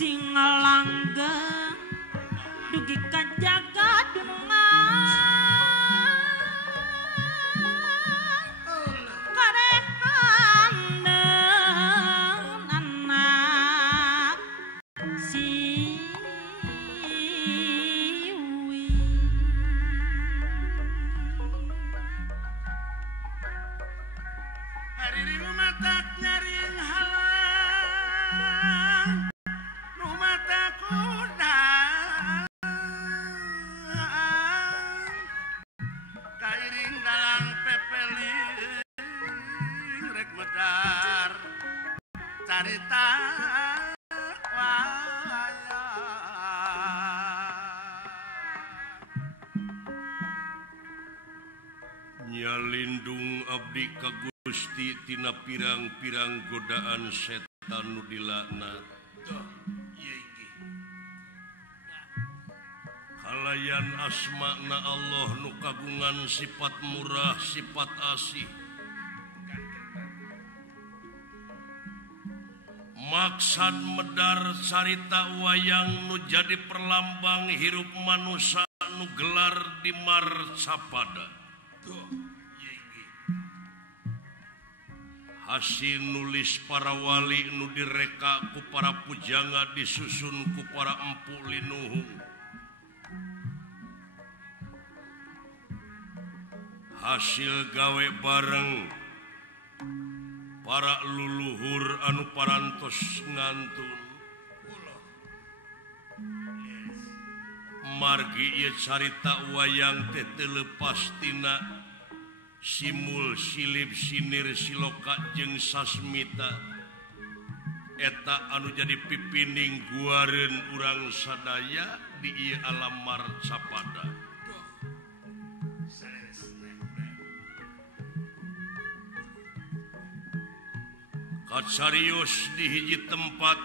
sing langgeng dugi ka jagat dunungan karehan anak siwi hari rimu matak nyaring halang rumah takudang kairing dalang pepeling rek medar carita nyalindung abdi ka Gusti tina pirang-pirang godaan setan nu dilaknat. Kalayan asmana Allah nu kagungan sifat murah, sifat asih. Maksad medar carita wayang nu jadi perlambang hirup manusia nu gelar di marcapada. Hasil nulis para wali nu direka ku para pujangga disusun ku para empu linuhung. Hasil gawe bareng para luluhur anu parantos ngantun. Margi ieu carita wayang teh teu leupas tina simul silip sinir siloka jeung sasmita eta anu jadi pipining guareun urang sadaya di ieu alam marcapada. Kacarios di hiji tempat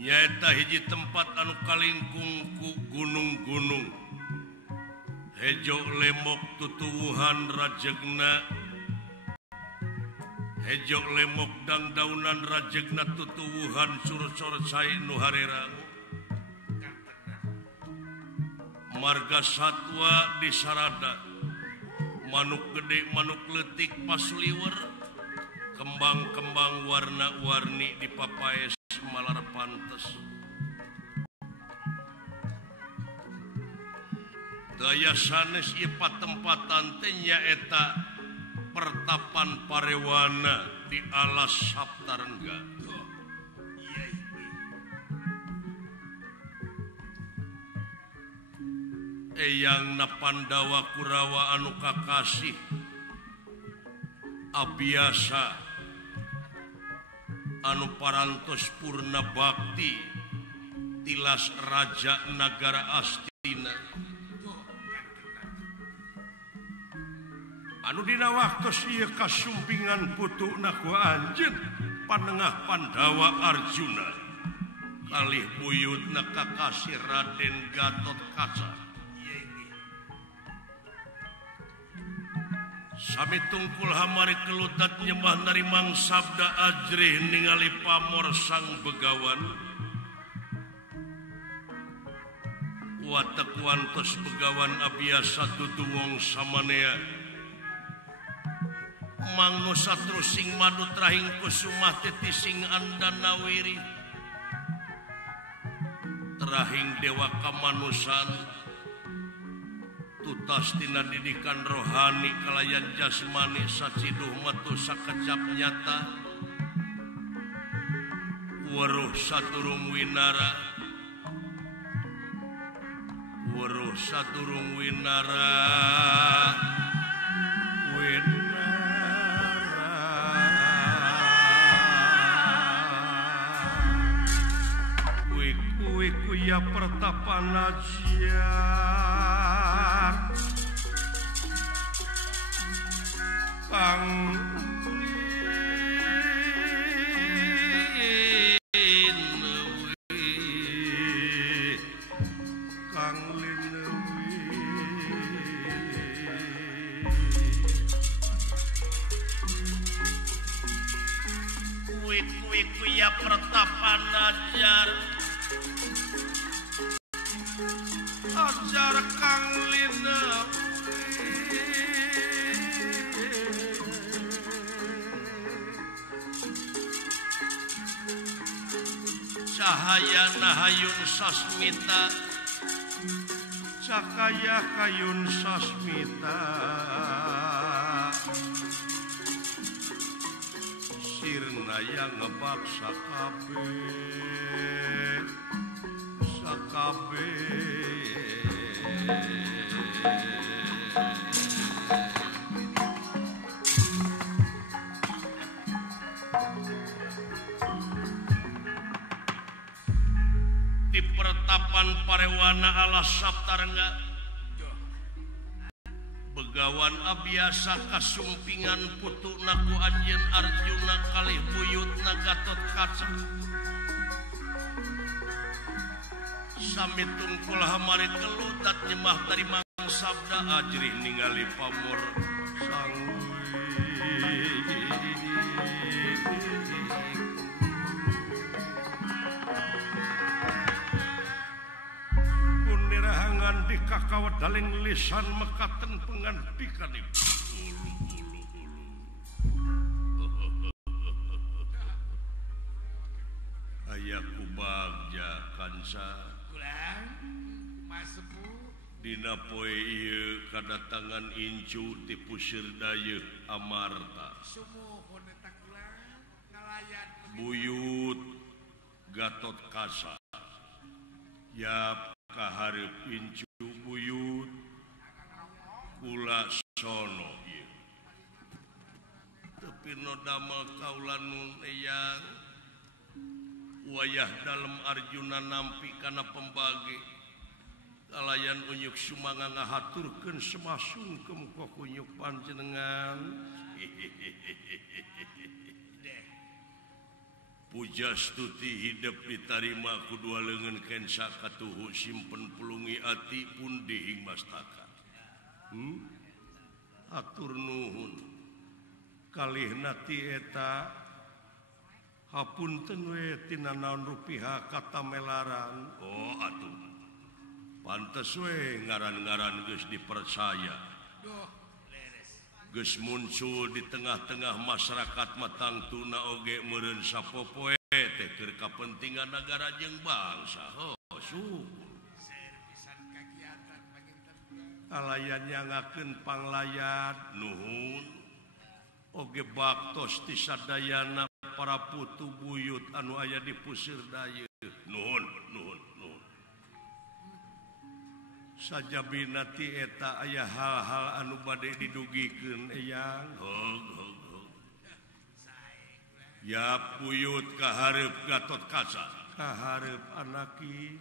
nyaeta hiji tempat anu kalingkung ku gunung-gunung. Hejo lemok tutuwuhan rajegna, hejo lemok dangdaunan rajegna tutuwuhan surut-surut sae nu harerang. Marga satwa di sarada, manuk gede manuk leutik pasliwer, kembang-kembang warna-warni di papaes malar pantes. Daya sanes ieu patempatan teh nyaeta pertapan parewana di alas Saptarengga. Eyang na Pandawa Kurawa anu kakasih abiasa anu parantos purna bakti tilas raja nagara Astina. Anu dina waktos ieu kasumpingan putukna ku anjeun panengah Pandawa Arjuna kalih buyutna kakasih Raden Gatotkaca. Sami tungkul hamari kelutat nyembah narimang sabda ajrih ningali pamor sang begawan. Watak wantos begawan abiasa dudu wong samanea. Mangno satru sing madu trahing kusumah teti sing andanawiri. Terahing dewa kamanusan tutas tina didikan rohani kalayan jasmani saciduh metu sakejap nyata. Weruh saturung winara, weruh saturung winara, kuya pertapan aja Kang ditutupi ku ya pertapan ajar kang lina cahaya nahayun sasmita cakaya kayun sasmita sirna yang ngebaksa kabeh sakabeh di pertapan parewana ala Saptarengga begawan abiasa kasumpingan putu naku anjeun Arjuna kalih buyutna Gatotkaca sami tungkul hamari keludat nyemah dari sabda ajrih ningali pamor punirahangan di kakawat daling lisan mekaten pengantikan ibu ayaku bagja kansa dina poe ieu kadatangan incu ti puseur dayeuh Amarta buyut Gatotkaca ya kahareup incu buyut kula sono ieu tepi no damel kaula nun eyang wayah dalem Arjuna nampi kana pembagi kalayan unyuk sumanga ngahaturkeun semasungkem ka kunyuk panjenengan puja stuti hidup ditarima kudua leungeun kensa katuhu simpen pulungi ati pun dihing mastaka atur nuhun kalihna ti eta hapunten we tina naon rupiah kata melaran atuh pantes we ngaran-ngaran geus dipercaya geus muncul di tengah-tengah masyarakat matangtuna oge meureun sapopoe teh keur kapentingan nagara jeung bangsa syukur kalayan nyangakeun panglayat nuhun oge baktos ti sadayana para putu buyut anu aya di puseur dayeuh nuhun sajabina ti eta aya hal-hal anu bade didugikeun eyang ya buyut kahareup Gatotkaca kahareup anaki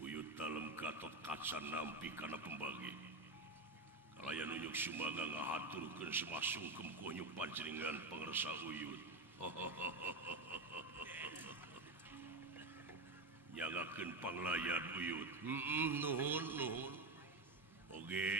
buyut dalem Gatotkaca nampi kana pembagi kalayan unyuk sumaga ngahaturkeun semasungkem kunyuk panjenengan pangresa uyut nyagakeun panglayan uyut nuhun oge